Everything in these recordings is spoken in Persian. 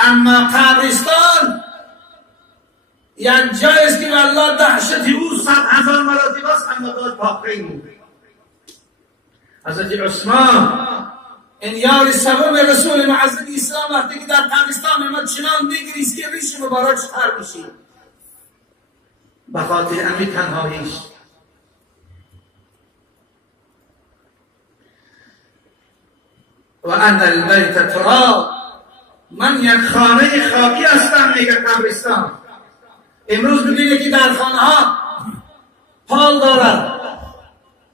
اما قبرستان یک جایی است که والله دهشتی او 100,000 مراتب است، اما داشت پاکی بود. حضرت عثمان این یار سوم رسول معظم اسلام وقتی که در قبرستان میمد چنان میگریست که ریش مبارک خر میشید به خاطر امی تنهاییش. و ان البیت تراب، من یک خانه خاکی هستم میگه قبرستان. امروز ببینید که در خانه ها پال دارد،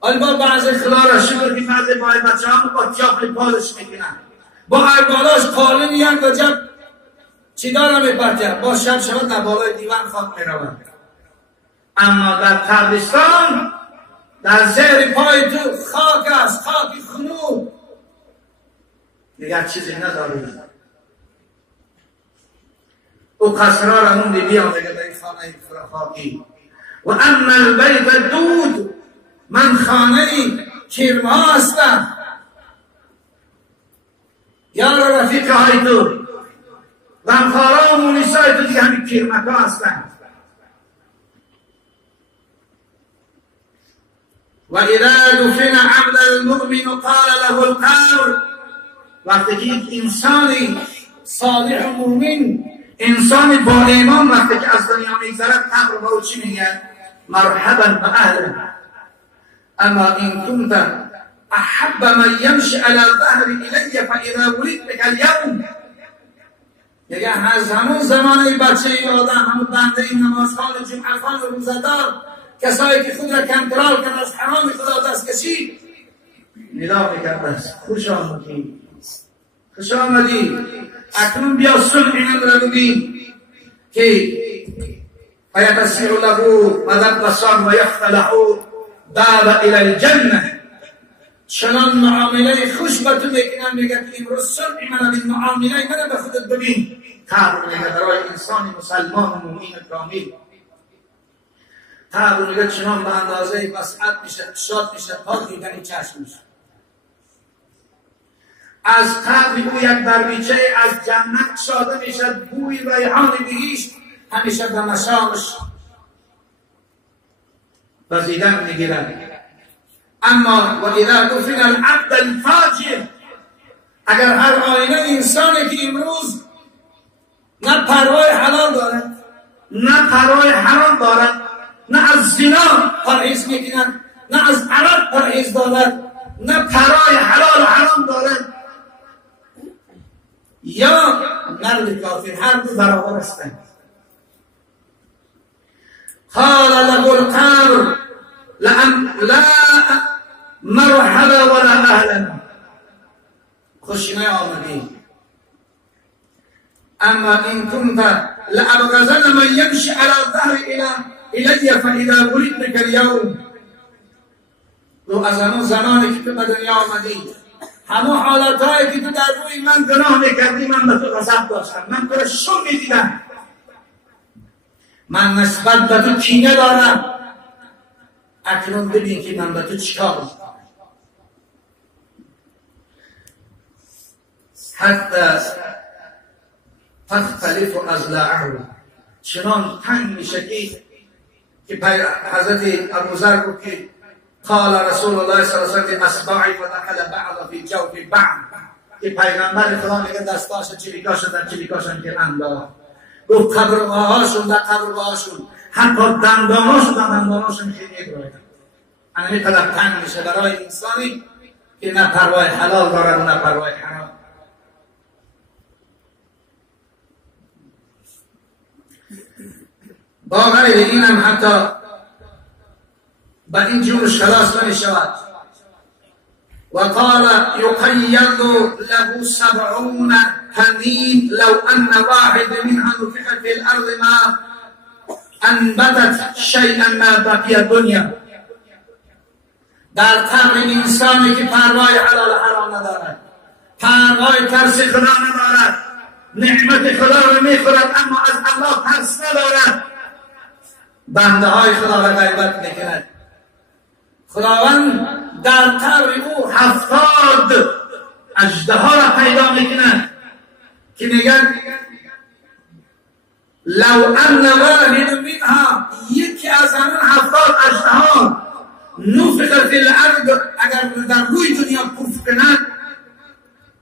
البته بعضی خلال شکر که بعضی بای بچه ها با چاپل پالش میکنن، با ایبالاش پاله میان و جب چی دارم میپرچه با شب شود در بالای دیوان خاک میروند. اما در قبرستان در زیر پای تو خاک است، خاک خنوب، دیگر چیزی ندارید. او قصرها را موندی بیام دیگه در این خانه خاکی. و اما البیت دود، من خانه کرمها هستم. یار رفیق های تو غمخوارا و مونیسای تو دیگه همین کرمکا هستند. و اذا دفن عبد المؤمن قال له القبر، وقتی که انسانی صالح و مؤمن، انسان با ایمان وقتی که از دنیا میگذرد قبر با او چی میگن؟ مرحبا به اهله. اما این کنت احب من یمشی علی ظهر الی فاذا ولدت بک الیوم، میگه از همون زمان بچه ای آدم، همون بنده این نمازخوان جمعه‌خوان و روزدار، کسایی که خود را کنترل کنند از حرام خدا دست کشید، ندا میکرد است خوش آمدی، خوش آمدی، اکنون بیا صلح این را ببین که فیتسیع له مدد بصر و یفتح باب الى الجنه. چنان معامله خوش به تو میکنم، میگه که امروز صلح من این معامله من به خودت ببین. قبر میگه برای انسان مسلمان و مؤمن کامل، قبر میگه چنان به اندازه وسعت میشه، شاد میشه، پاک میکنی چشمش. از قبر او یک دریچه از جنت شاده میشه، بوی ریحان بهیش همیشه به مشامش وزیدن میگیرن. اما و اذا دفن العبد الفاجر، اگر هر آینه انسانی که امروز نه پروای حلال دارد نه پروای حرام دارد، نه از زنا پرهیز میکنند، نه از عرق پرهیز دارد، نه پرای حلال و حرام دارد، یا مرد کافر، هر دو برابر هستند. قال له القبر لا مرحبا ولا اهلا، خوش نیامدی. اما این کنت لابغضن من یمشی علی ظهر الی فاذا ولدت بک الیوم، رو از همون زمانی که تو به دنیا آمدی، همون حالتهایی که تو در روی من گناه میکردی، من به تو غضب داشتم، من تو را شم میدیدم، من نسبت به تو کینه دارم. اکنون ببین که من به تو چیکار میکنم. حتی تختلف اضلاعه، چنان تنگ میشه که حضرت ابوذر گفت که قال رسول الله صلی الله علیه و سلم اصبعی فدخل بعض فی جوف بعض، که پیغمبر خدا میگه دستاش چلیکاشو در چلیکاشون که انداخت. گفت قبرگاهاشون در قبرگاهاشون، حتی دنداناشون در دنداناشون خیلی برایدن. همین قدر تنگ میشه برای انسانی که نه پروای حلال دارد نه پروای حرام. با غیر این هم حتی با این جورش خلاص نمی شود. و قال یقید له 70 حنین لو ان واحد منها نفخ فی الارض ما انبتت شیئا ما بقی دنیا. در قبر انسانی که پروای حلال حرام ندارد، پروای ترس خدا ندارد، نعمت خدا را میخورد اما از الله ترس ندارد، بنده های خدا را غیبت میکند. خداوند در قبر او 70 اژدها را پیدا میکند که میگن لو ان واحد منها، یکی از همون 70 اژدها، نفخ فی الارض، اگر در روی دنیا پوف کنند،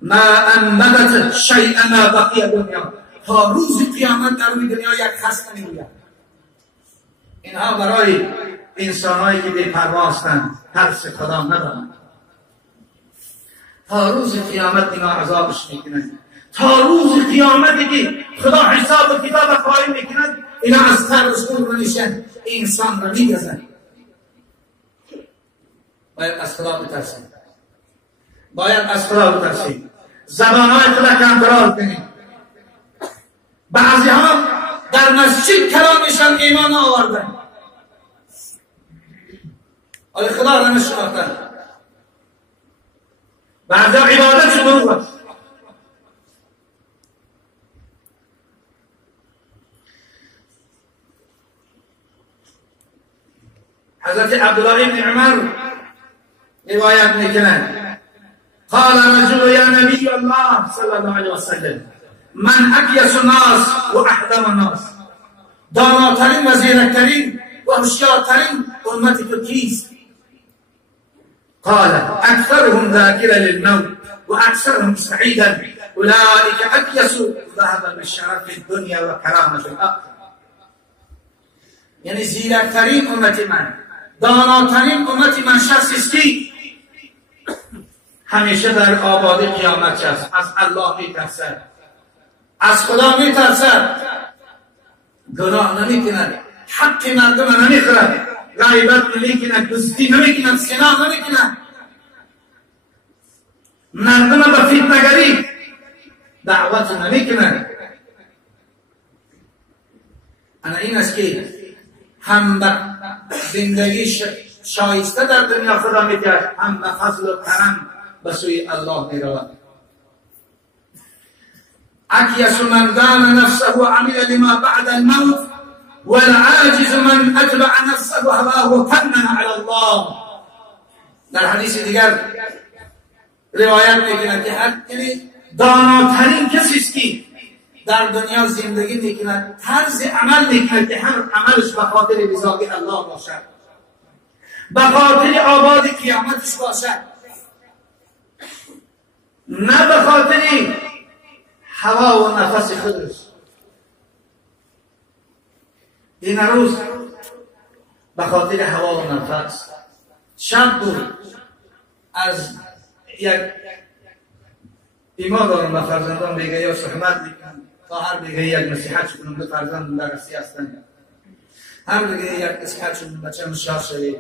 ما انبتت شیئا ما بقی دنیا، تا روز قیامت در روی دنیا یک خس نمی‌آید. اینها برای انسان‌هایی که بی‌پروا هستند، ترس خدا ندارند. تا روز قیامت اینا عذابش میکنند. تا روز قیامتی که خدا حساب و کتاب قائم میکند، اینا از ترس دور نمیشن، انسان را میگزند. باید از خدا بترسید. باید از خدا بترسید. زبانهای خدا کنترل کنید. بعضی ها در مسجد کلامشان ایمان آوردن، ولی خدا را نشناختن. بعضی ها عبادت شروع است. حضرت عبدالله بن عمر روایت میکنند قال رجل یا نبی الله صلی الله علیه وسلم من اکیس الناس و احدم الناس، داناترین و زیرکترین و هوشیارترین امتی تو کیست؟ قال اکثرهم ذاکر للموت و اکثرهم سعیدا اولئک اکیس ذهب بشرف الدنیا و کرامت الآخرة. یعنی زیرکترین امتی من، داناترین امتی من شخصی است که همیشه در آبادی قیامت است، از الله میترسد، از خدا میترسد، گناه نمیکند، حق مردم نمیخورد، غیبت نمیکند، دزدی نمیکند، زنا نمیکند، مردم به فتنه‌گری دعوت نمیکند. انا این است که هم به زندگی شایسته در دنیا خدا میدهد، هم به فضل و کرم به سوی الله میرود. اکیس من دان نفسه و عمل لما بعد الموت والعاجز من اتبع نفسه هواه و کمن علی الله. در حدیث دیگر روایت میکند که داناترین کسی است که در دنیا زندگی میکند، طرز عمل میکند که هر عملش به خاطر رضای الله باشد، به خاطر آباد قیامتش باشد، نه به خاطر هوا و نفس خودش. این روز به خاطر هوا و نفس شب بود از یک ایمان دارم به فرزندان دیگه یا صحبت میکنم تا هر دیگه یک نصیحت کنم به فرزند درستی هستند، هر دیگه یک نصیحت کنم بچه مشار شوید،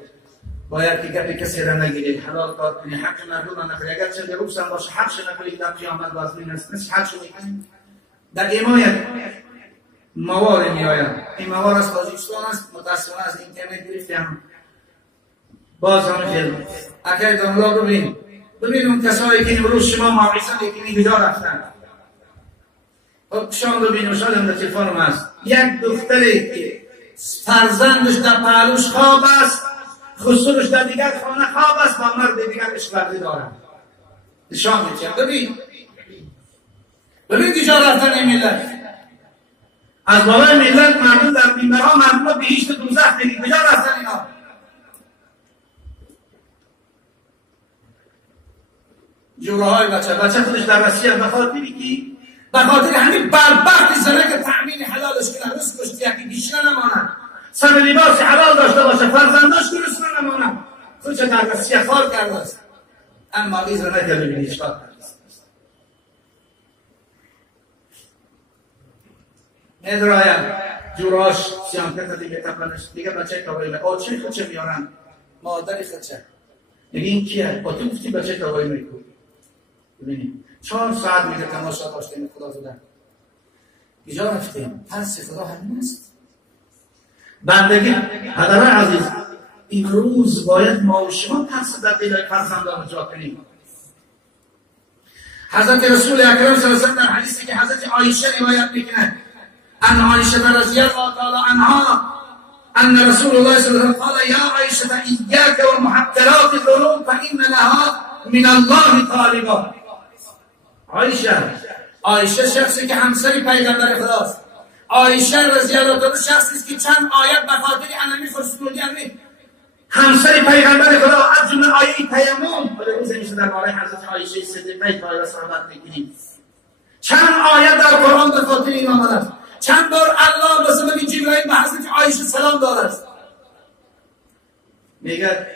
باید که گپی کسی را نگیرید، حلال کار کنید، حق مردم را نخورید، اگر چه دروغ هم باشه حقش نخورید، در قیامت بازمی نصیحت شو میکنید. در حمایت موارد میآید، این موارد از تاجیکستان است، متاسفانه از اینترنت گرفتم، باز هم فیلم اگر دانلود رو ببین اون کسایی که امروز شما موعظه میکنید بیدار رفتن. خب شام رو ببین، شاید هم در تلفنم هست، یک دختری که فرزندش در پهلوش خواب است، خسروش در دیگر خانه خواب است، با مرد دیگر عشق ورزی دارن، نشان میدن. ببین دیجا رفتن این ملت، از بالای ملت مردم در منبرها مردم بهشت دوزخ دیدید، کجا رفتن اینا؟ جورهای بچه خودش در روسیه به خاطر همین بدبخت زنه که تأمین حلالش کنه، رزقش یکی بیشتر نماند، سر لباس حلال داشته باشه، فرزنداش که رزق نماند، خودش در روسیه خار کرده است. اما این زنه که ببینید چکار کرده است. ندرایم جوراش سیام کرده دیگه تپنش دیگه بچه کابایی آچه خودچه میارن، مادری خودچه یعنی این کیه؟ با تو گفتی بچه کابایی میکن. ببینیم 4 ساعت میگه تماشا داشتیم خدا زدن، ایجا رفتیم، ترس خدا همین است. بندگی پدرای عزیز، این روز باید ما و شما ترس در دل فرزندان جا کنیم. حضرت رسول اکرم صلی الله علیه و سلم در حدیثی که حضرت عایشه روایت میکنه، ان عایشه رضی الله تعالی عنها ان رسول الله صلی الله علیه و سلم قال یا عایشه ایاک و محقرات الذنوب فان لها من الله طالبا. عایشه شخصی که همسری پیغمبر خداست، عایشه رضی الله عنها شخصی است که چند آیت به خاطر انمی فرستوده یعنی همسر پیغمبر خدا از جمله آیه تیمم روز میشه در باره حضرت عایشه صدیقه طاهره صحبت میکنیم. چند آیت در قرآن به خاطر این آمده است. چند بار الله به سبب جبرائیل به حضرت عایشه سلام داده است. میگه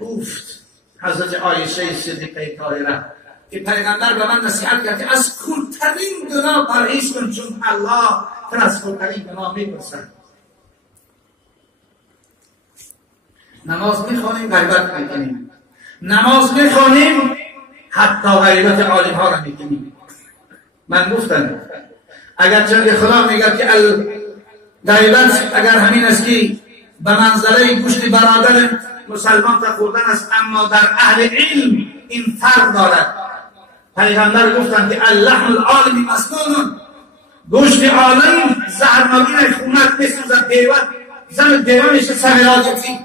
گفت حضرت عایشه صدیقه طاهره که پیغمبر به من نصیحت کرد که از کلترین گناه پرهیز کن چون الله تر از کلترین گناه میپرسد. نماز میخوانیم غیبت میکنیم، نماز میخوانیم حتی غیبت عالم ها را میکنیم. من گفتم اگر جنگ خدا میگه که غیبت اگر همین است که به منزله گوشت برادر مسلمان تا خوردن است، اما در اهل علم این فرق دارد. پیغمبر گفتند که اللحم العالم مسنون، گوشت عالم زهرمارین خونت میسوزد، دیوت زن دیوه میشه سهراجتی.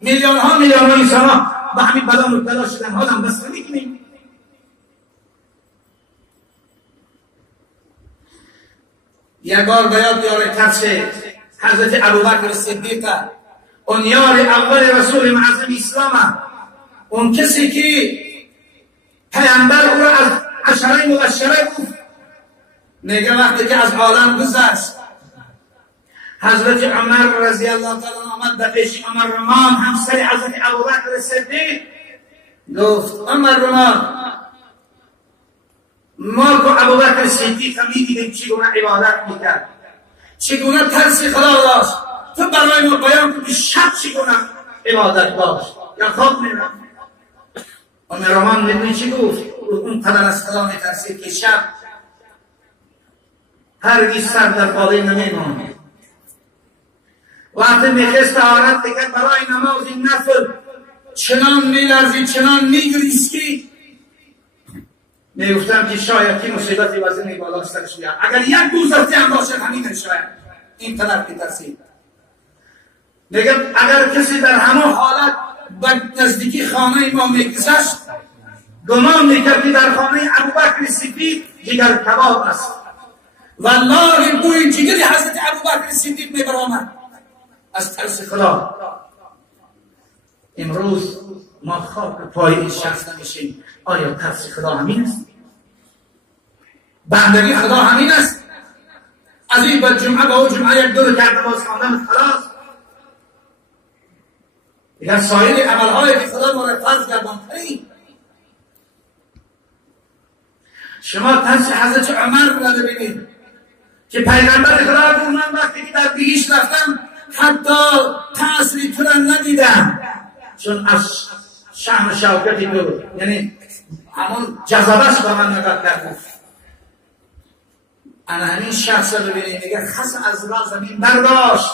میلیون ها انسان ها به همین بلا مبتلا شدن، حالم بس نمیکنیم. یک بار به یاد بیاره تفسیر حضرت ابوبکر صدیق، اون یار اول رسول معظم اسلام، اون کسی که پیامبر او را از عشره مبشره گفت، میگه وقتی که از عالم گذشت حضرت عمر رضی الله تعالی آمد به پیش عمر رمان همسر حضرت ابوبکر صدیق، گفت عمر رمان ما کو ابوبکر صدیق میدیدیم چگونه عبادت میکرد، چگونه ترس خدا داشت، تو برای ما بیان کن که شب چگونه عبادت داشت یا خواب میرفت. عمر رمان میدونی چی گفت؟ اون قدر از خدا میترسید که شب هرگز سر در بالای نمیماند. وقتی میخست طهارت دیگر برای نماز نفل چنان میلرزید، چنان میگریستی، میگفتم که شاید که مصیبتی وزنی بالا سرش بیاد، اگر یک دوزرتی هم باشد همین شاید این طرف میترسید. میگم اگر کسی در همه حالت به نزدیکی خانه ما میگذشت گمان میکرد که در خانه ابوبکر صدیق جگر کباب است. والله بوی جگر حضرت ابوبکر صدیق میبرامد از ترس خدا. امروز ما خاک پای این شخص نمیشیم. آیا ترس خدا همین است؟ بندگی خدا همین است؟ از این بعد جمعه با او جمعه یک دو کرد نماز خواندن خلاص دیگر سایر عملهایی که خدا ما را فرض گردان کنید. شما ترس حضرت عمر را ببینید که پیغمبر خدا گفت من وقتی که در بهشت رفتم حتی تأثیری تو را ندیدم، چون از شأن شوکتی دور، یعنی همون جذبش به من نگاه کرد. انا همین شخص رو ببینید دیگه خس از را زمین برداشت.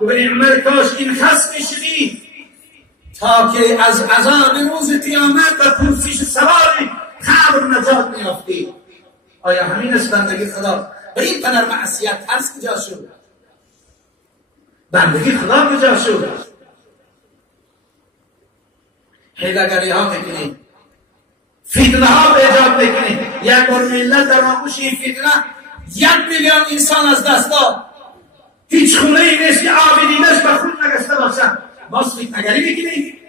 ببینید عمر کاش این خس میشدی تا که از عذاب روز قیامت و پرسش سوال قبر نجات میافتی. آیا همین است بندگی خدا؟ به این قدر معصیت ترس کجا شد؟ بندگی خدا کجا شد؟ حیله‌گری ها میکنید، فتنه ها ایجاد میکنید. یک بار ملت در آغوش این فتنه 1 میلیون انسان از دست داد. هیچ خونه ای نیست که آبی دیدش به خون نگسته باشد، باز فتنه‌گری میکنید.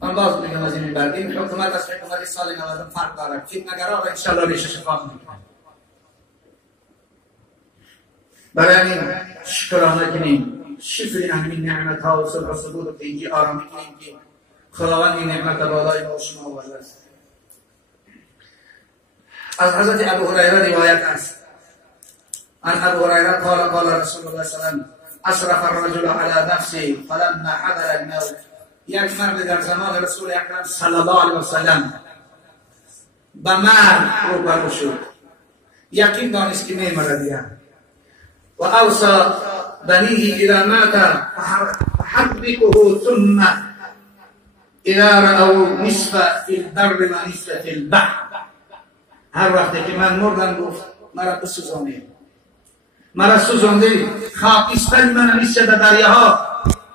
من باز میگم از این بردیم حکومت از حکومت سال 90 فرق دارد. فتنه‌گرا را انشاءالله ریشه شفاف میکنه. برای این شکرانه کنیم، شکر همین نعمت ها و صلح و ثبوت و تنگی آرامی کنیم که خداوند این نعمت بالای ما و شما آورده است. از حضرت ابو هریره روایت است، عن ابو هریره قال قال رسول الله صلی الله علیه و سلم اسرف الرجل على نفسه فلما حضر الموت. یک مرد در زمان رسول اکرم صلی الله علیه و سلم به مرگ روبرو شد، یقین دانست که میمیرد و اوصى بنيه اذا مات فحرقه ثم اذا رأوا نصف في البر و نصف في البحر. هر وقتی که من مردم گفت مرا بسوزانید، مرا سوزاندید، خاکستر من نصف در دریاها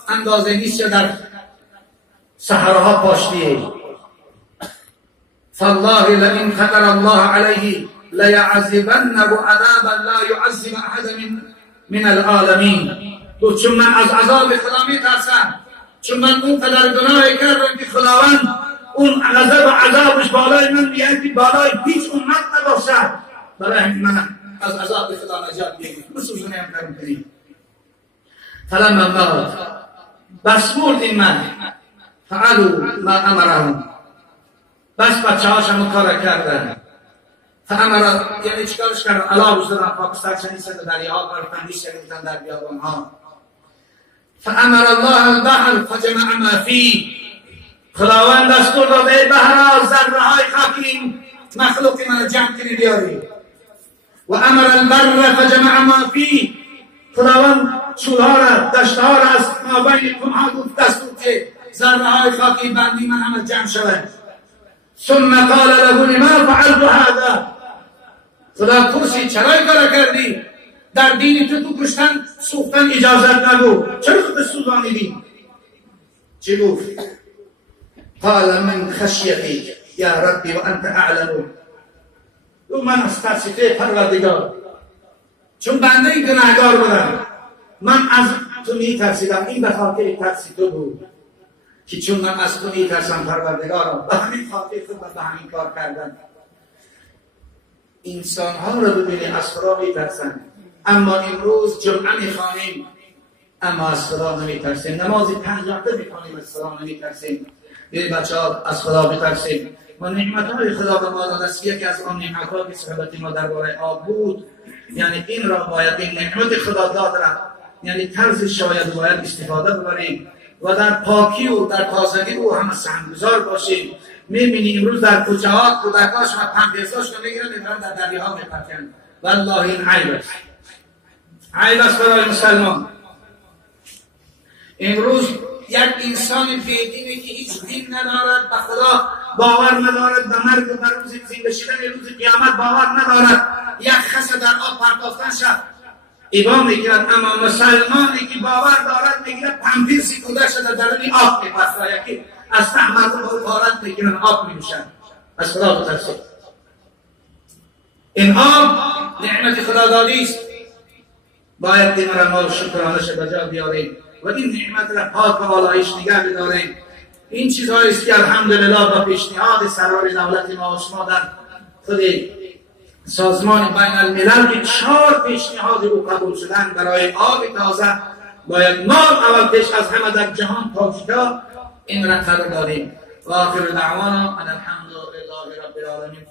اندازه نصف در صحراها پاشتید. فالله لئن قدر الله عليه لیعذبنه عذابا لا يعذب احد من العالمین. گفت چون من از عذاب خدا میترسم، چون من اون قدر گناهی کردم که خداوند اون غضب و عذابش بالای من بیاد که بالای هیچ امت نباشد، برای همین من از عذاب خدا نجات میگیرم. بسوزونی هم کرم کنیم. فلما مات بس برد این من فعلوا ما امرهم، بس بچه هاشم کار کردن. فامر یعنی چیکارش کردن؟ علا بزدن پاک سرچنی سد دریاها برفتن میشه بودن در بیابان ها. فامر الله البحر فجمع ما فيه، خداوند دستور داد ای بحر ذره های خاکی مخلوق من جمع کنی بیاری. و امر البر فجمع ما فيه، خداوند چوب‌ها را دشت‌ها را از مابین کوه‌ها گفت دستور که ذره های خاکی بندی من همه جمع شود. ثم قال له لما فعلت هذا، خدا پرسید چرا این کار کردی؟ در دین تو کشتن سوختن اجازت نبود، چرا خود سوزانیدی؟ چی گفت؟ قال من خشیتی یا ربی و انت اعلم، من از ترسیته پروردگار، چون بنده گناهگار بودم، من از تو میترسیدم. این به خاطر ترسی تو بود که چون من از تو میترسم پروردگارم، به همین خاطر خود به همین کار کردن. انسان ها رو ببینی از خدا میترسن، اما امروز جمعه میخوانیم اما از خدا نمیترسیم، نماز 5 وقته میخوانیم از خدا نمیترسیم. یه بچه ها از خدا بترسیم. و نعمت های خدا به ما داده است. یکی از آن نعمت ها که صحبت ما درباره آب بود، یعنی این را باید، این نعمت خدا داد را، یعنی طرز شاید باید استفاده ببریم و در پاکی و در تازگی او هم سهمگزار باشیم. میبینی امروز در کوچه ها کودکاش و پمپرساش رو میگیرن میبرن در دریاها میپرکن. والله این عیب است، عیب است برای مسلمان. امروز یک انسان بیدینی که هیچ دین ندارد، به خدا باور ندارد، به مرگ و به روز زنده شدن روز قیامت باور ندارد، یک خس در آب پرتافتن شد ایبا میکرد. اما مسلمانی که باور دارد میگیره پمپرسی کودک شده در این آب میپرد، یکی از تحمل و غارت میگیرن آب میمیشن. از خدا بترسید. این آب نعمت خدا دادی است، باید دین را ما شکرانش به جا بیاریم و این نعمت را پاک و آلایش نگه بداریم. این چیزهایی است که الحمدلله با پیشنهاد سرور دولت ما و شما در خود سازمان بین الملل که 4 پیشنهاد او قبول شدن برای آب تازه، باید ما اول پیش از همه در جهان پاکیزه این را قرار دادیم. و آخر دعوانا ان الحمد لله رب العالمین.